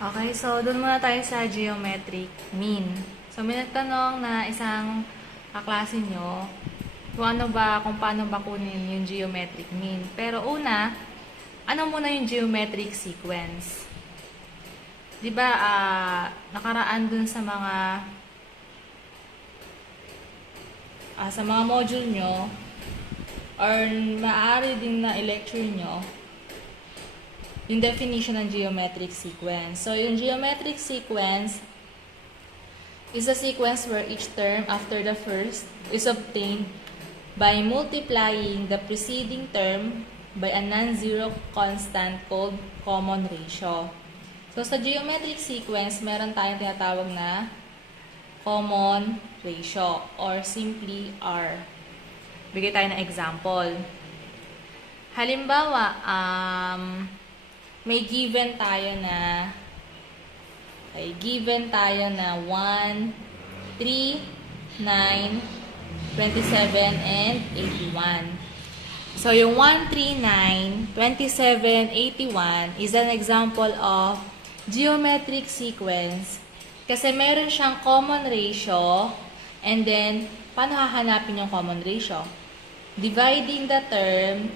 Okay, so doon muna tayo sa geometric mean. So may nagtanong na isang kaklase nyo kung paano ba kunin yung geometric mean. Pero una, ano muna yung geometric sequence? 'Di ba nakaraan dun sa mga module nyo or maaari din na i-lecture nyo yung definition ng geometric sequence. So, yung geometric sequence is a sequence where each term after the first is obtained by multiplying the preceding term by a non-zero constant called common ratio. So, sa geometric sequence, meron tayong tinatawag na common ratio or simply R. Bigay tayo ng example. Halimbawa, may given tayo na 1, 3, 9, 27, and 81. So, yung 1, 3, 9, 27, 81 is an example of geometric sequence kasi meron siyang common ratio and then, paano hahanapin yung common ratio? Dividing the term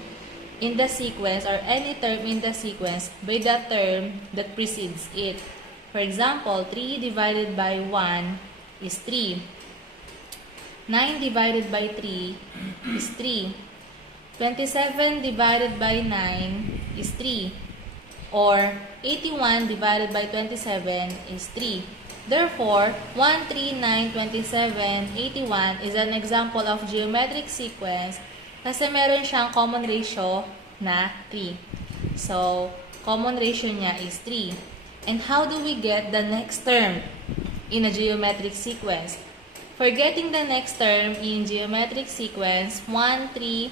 in the sequence or any term in the sequence by the term that precedes it. For example, 3 divided by 1 is 3. 9 divided by 3 is 3. 27 divided by 9 is 3. Or 81 divided by 27 is 3. Therefore, 1, 3, 9, 27, 81 is an example of geometric sequence kasi meron siyang common ratio na 3. So, common ratio niya is 3. And how do we get the next term in a geometric sequence? For getting the next term in geometric sequence, 1, 3,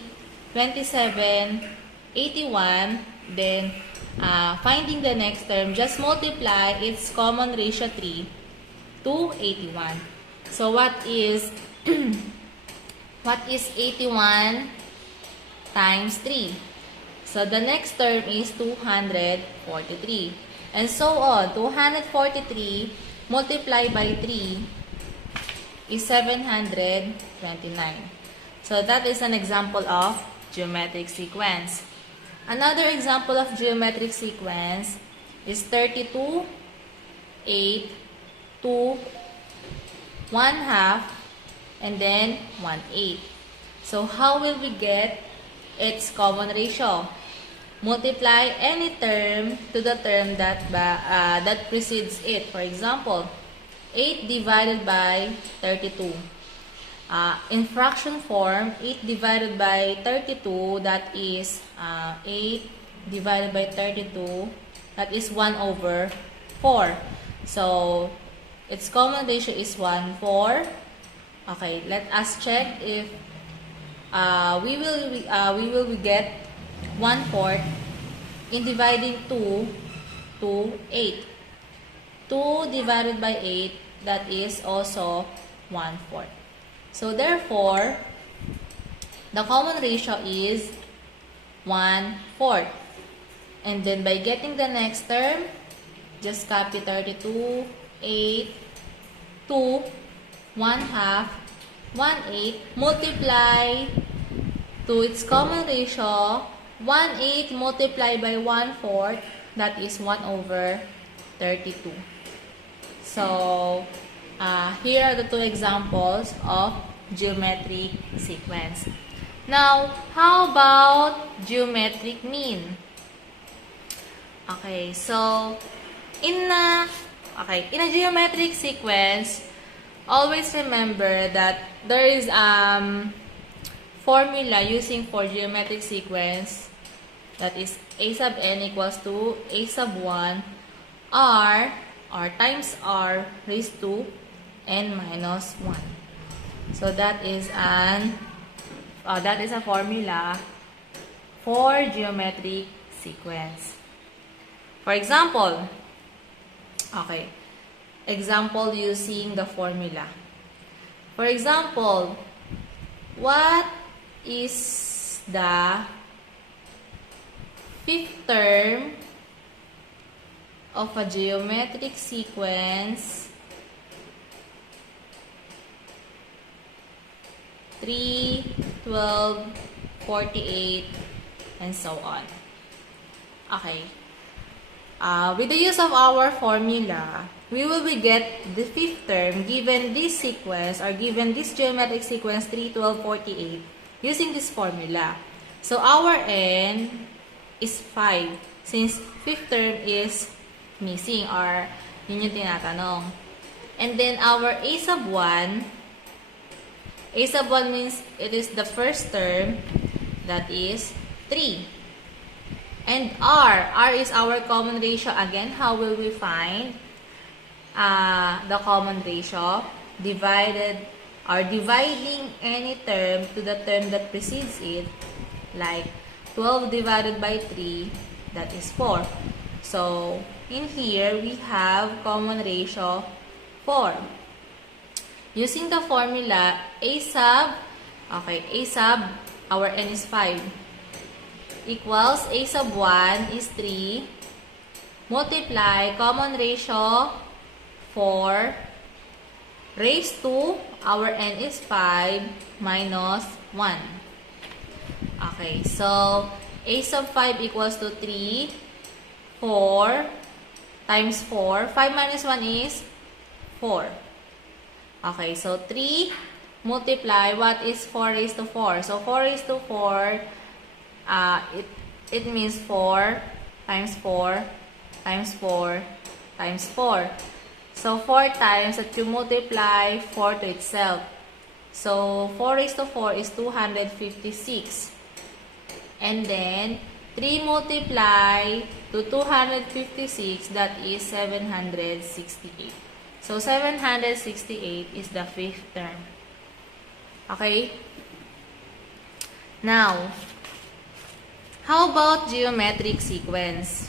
27, 81, then finding the next term, just multiply its common ratio 3 to 81. So, what is 81 times 3? So, the next term is 243. And so on. 243 multiplied by 3 is 729. So, that is an example of geometric sequence. Another example of geometric sequence is 32, 8, 2, 1/2, and then 1/8. So, how will we get its common ratio? Multiply any term to the term that precedes it. For example, 8 divided by 32. In fraction form, 8 divided by 32, that is 8 divided by 32, that is 1/4. So, its common ratio is 1/4. Okay, let us check if we will get 1/4 in dividing 2 to 8. 2 divided by 8, that is also 1/4. So, therefore, the common ratio is 1/4. And then, by getting the next term, just copy 32, 8, 2, 1/2, 1/8, multiply to its common ratio, 1/8 multiplied by 1/4, that is 1/32. So, here are the two examples of geometric sequence. Now, how about geometric mean? Okay, so, in a geometric sequence, always remember that there is formula using for geometric sequence, that is a sub n equals to a sub 1 r times r raised to n minus 1. So that is a formula for geometric sequence. For example, example using the formula. For example, what is the fifth term of a geometric sequence 3, 12, 48, and so on. Okay. With the use of our formula, we will get the fifth term given this sequence or given this geometric sequence 3, 12, 48 using this formula. So our n is 5 since fifth term is missing or yun yung tinatanong. And then our a sub 1 means it is the first term, that is 3. And R is our common ratio. Again, how will we find the common ratio? Dividing any term to the term that precedes it, like 12 divided by 3, that is 4. So, in here, we have common ratio 4. Using the formula, A sub, our n is 5, equals A sub 1 is 3, multiply common ratio 4, raised to, our n is 5, minus 1. Okay, so A sub 5 equals to 3, 4, times 4. 5 minus 1 is 4. Okay, so 3 multiply, what is 4 raised to 4? So 4 raised to 4, it means 4 times 4 times 4 times 4. So 4 times that you multiply 4 to itself. So 4 raised to 4 is 256. And then 3 multiply to 256, that is 768. So 768 is the fifth term. Okay? Now, how about geometric sequence?